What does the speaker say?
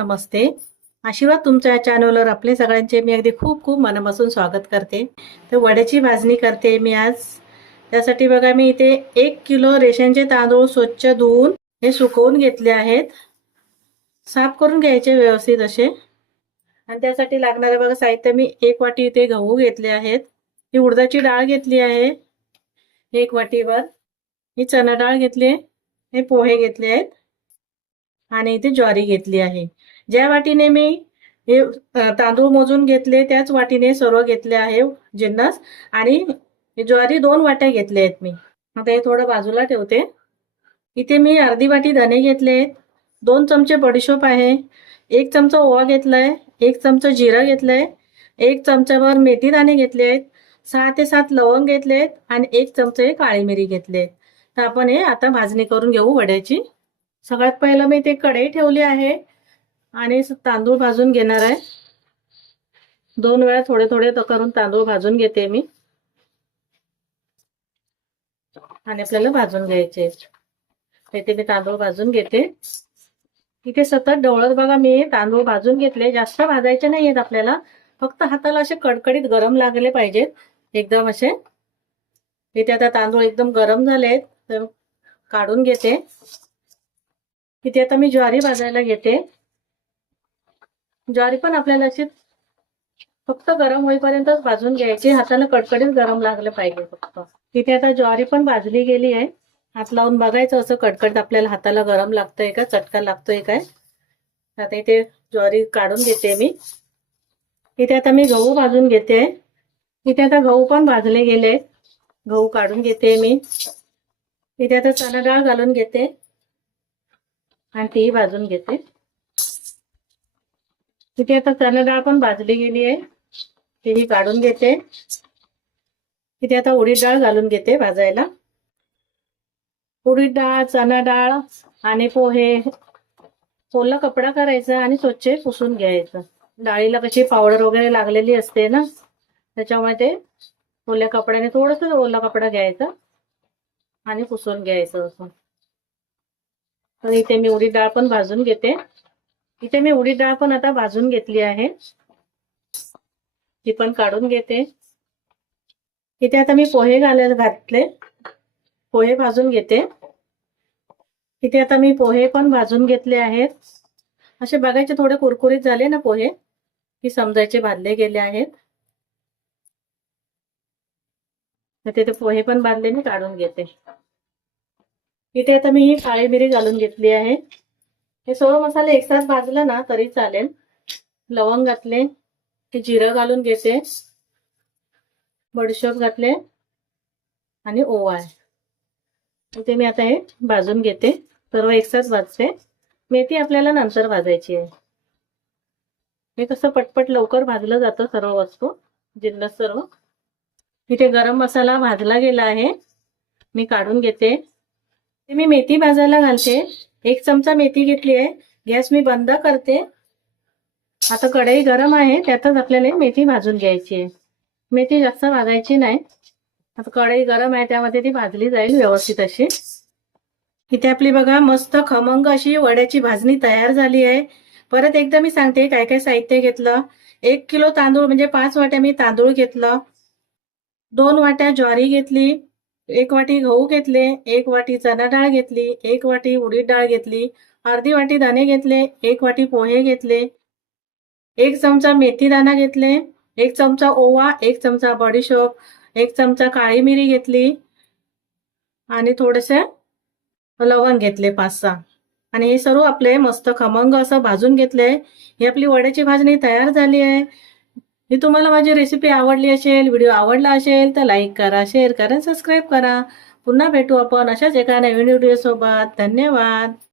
नमस्ते. आशीर्वाद तुमच्या चॅनलवर आपले सगळ्यांचे. मी अगदी खूप खूप मनापासून स्वागत करते. तर वड्याची भाजणी करते मी आज. त्यासाठी बघा मी इथे एक किलो रेशनचे तांदूळ स्वच्छ धुवून हे सुकवून घेतले आहेत. साफ करून घ्यायचे व्यवस्थित असे. आणि त्यासाठी लागणारे बघा साहित्य मी एक वाटी इथे गहू घेतले आहेत. ही उडदाची डाळ घेतली आहे. एक वाटीवर. ही चणा डाळ घेतली आहे. हे पोहे घेतले आहेत. आणि इथे ज्वारी घेतली आहे. ज्या वाटीने मी हे तांदूळ मोजून घेतले त्याच वाटीने सर्व घेतले आहे जिन्नस. आणि हे ज्वारी दोन वाट्या घेतल्या आहेत मी. आता हे थोडं बाजूला ठेवते. इथे मी अर्धी वाटी धने घेतले आहेत. दोन चमचे बडीशोप आहे. एक चमचा ओवा घेतलाय. एक चमचा जिरं घेतलाय. एक चमचाभर मेथी दाणे घेतले आहेत. सहा ते सात लवंग घेतले आहेत. आणि एक चमचे काळी मिरी घेतले आहेत. तर आपण हे आता भाजणी करून घेऊ वड्याची. सगळ्यात पहिलं मी ते कढई ठेवली आहे आणि तांदूळ भाजून घेणार आहे. दोन वेळा थोडे थोडे करून तांदूळ भाजून घेते मी. आणि आपल्याला भाजून घ्यायचे. इथे मी तांदूळ भाजून घेते. इथे सतत ढवळत बघा मी तांदूळ भाजून घेतले. जास्त भाजायचे नाही आहेत आपल्याला. फक्त हाताला असे कडकडीत गरम लागले पाहिजेत. एकदम असे. इथे आता तांदूळ एकदम गरम झालेत. तर काढून घेते. इथे आता मी ज्वारी भाजायला घेते. ज्वारी पण आपल्याला अशी फक्त गरम होईपर्यंतच भाजून घ्यायची. हाताला कडकडीत गरम लागलं पाहिजे फक्त. तिथे आता ज्वारी पण भाजली गेली आहे. हात लावून बघायचं असं कडकडीत आपल्याला हाताला गरम लागतंय का चटका लागतोय काय? आता इथे ज्वारी काढून घेते मी. इथे आता मी गहू भाजून घेते. इथे आता गहू पण भाजले गेले. गहू काढून घेते मी. इथे आता चणा डाळ घालून घेते. आणि तीही भाजून घेते. तिथे आता चणा डाळ पण भाजली गेली आहे. तीही काढून घेते. तिथे आता उडीद डाळ घालून घेते भाजायला. उडीद डाळ चणा डाळ आणि पोहे. ओला कपडा करायचा आणि स्वच्छ पुसून घ्यायचं. डाळीला कशी पावडर वगैरे लागलेली असते ना त्याच्यामुळे ते ओल्या कपड्याने थोडस ओला कपडा घ्यायचा आणि पुसून घ्यायचं असं. आणि इथे मी उडीद डाळ पण भाजून घेते. इथे मी उडीद डाळ पण आता भाजून घेतली आहे. ती पण काढून घेते. इथे आता मी पोहे घालायला घातले. पोहे भाजून घेते. इथे आता मी पोहे पण भाजून घेतले आहेत. असे बघायचे थोडे कुरकुरीत झाले ना पोहे? की समजायचे भाजले गेले आहेत. तिथे पोहे पण बांधले मी काढून घेते. इथे आता मी ही काळी मिरी घालून घेतली आहे. हे सर्व मसाले एकसाथ भाजला ना तरी चालेल. लवंग घातले हे जिरं घालून घेते. बडशोप घातले आणि ओवा आहे. इथे मी आता हे भाजून घेते. सर्व एकसाथ भाजते. मेथी आपल्याला नंतर भाजायची आहे. हे कसं पटपट लवकर भाजलं जातं सर्व वस्तू जिन्नस सर्व. इथे गरम मसाला भाजला गेला आहे. मी काढून घेते. ते मी मेथी भाजायला घालते. एक चमचा मेथी घेतली आहे. गॅस मी बंद करते. आता कढई गरम आहे. त्यातच आपल्याला मेथी भाजून घ्यायची आहे. मेथी जास्त भाजायची नाही. आता कढई गरम आहे. त्यामध्ये ती भाजली जाईल व्यवस्थित अशी. इथे आपली बघा मस्त खमंग अशी वड्याची भाजणी तयार झाली आहे. परत एकदा मी सांगते काय काय साहित्य घेतलं. एक किलो तांदूळ म्हणजे पाच वाट्या मी तांदूळ घेतलं. दोन वाट्या ज्वारी घेतली. एक वाटी गहू घेतले एक वाटी चणा डाळ घेतली एक वाटी उडीद डाळ घेतली अर्धी वाटी दाणे घेतले एक वाटी पोहे घेतले एक चमचा मेथी दाणा घेतले एक चमचा ओवा एक चमचा बडीशोप एक चमचा काळी मिरी घेतली आणि थोडेसे लवंग घेतले पाच सहा. आणि हे सर्व आपले मस्त खमंग असं भाजून घेतले. ही आपली वड्याची भाजणी तयार झाली आहे. हे तुम्हाला माझी रेसिपी आवडली असेल व्हिडिओ आवडला असेल तर लाईक करा शेअर करा सबस्क्राईब करा. पुन्हा भेटू आपण अशाच एका नवीन व्हिडिओसोबत धन्यवाद.